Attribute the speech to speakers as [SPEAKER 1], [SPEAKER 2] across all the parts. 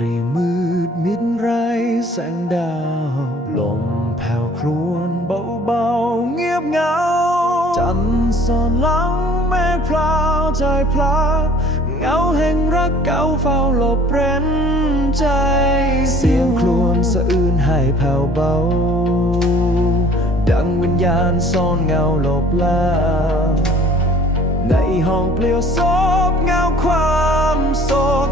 [SPEAKER 1] ตรีมืดมิดไรแสงดาว ลมแผ่วครวนเบาๆ เงียบเหงา จันทร์สอนหลังแม่พราวใจพลาเงาแห่งรักเก่าเฝ้าหลบเร้นใจ เสียงครวญสะอื้นให้แผ่วเบา ดังวิญญาณซ่อนเงาหลบลาในห้องเปลี่ยวโศบเงาความโศก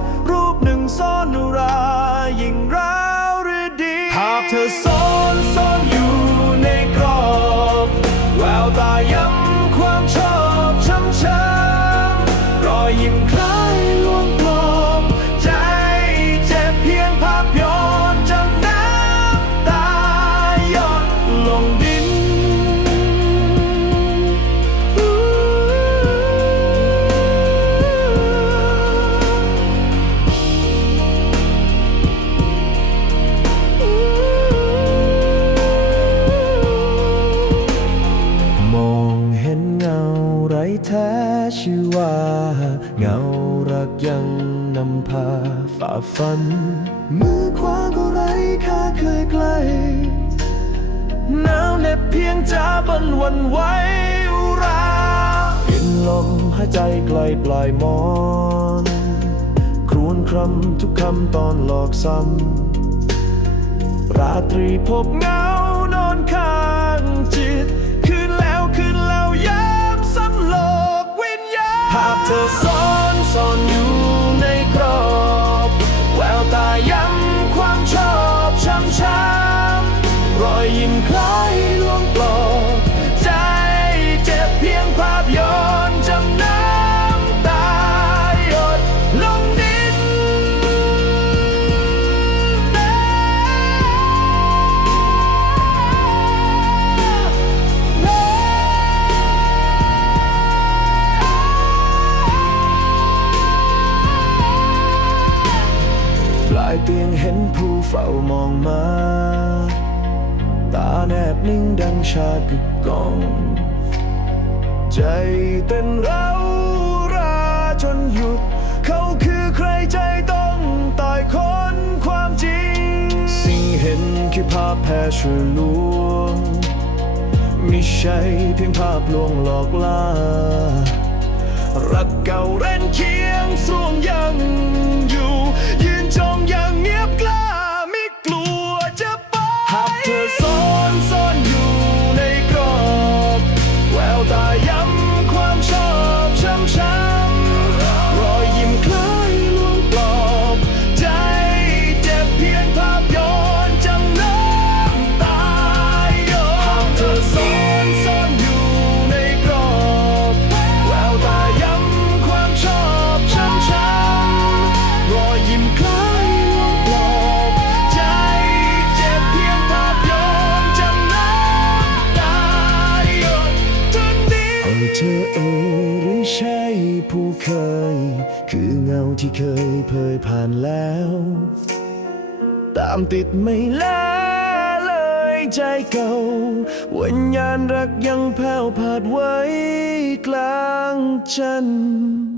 [SPEAKER 1] แท้ชื่อว่า เงารักยังนำพาฝ่าฟัน มือขวาก็ไรค่าเคยไกลหนาวเหน็บเพียงจ้าบันวันไหวอุรากินลมหายใจไกลปลายมอน ครวญครำทุกคำตอนหลอกซ้ำราตรีพบเงานอนข้างจิต เฝ้ามองมา ตาแนบนิ่งดังชากึกกอง ใจเต้นเร้าราจนหยุด เขาคือใครใจต้องตายคนความจริง สิ่งเห็นคือภาพแพ้ช่วยลวง ไม่ใช่เพียงภาพลวงหลอกล่า เอ่ยหรือใช่ผู้เคย คือเงาที่เคยเผยผ่านแล้ว ตามติดไม่ลาเลยใจเก่าวิญญาณรักยังแผ่วผาดไว้กลางจันทร์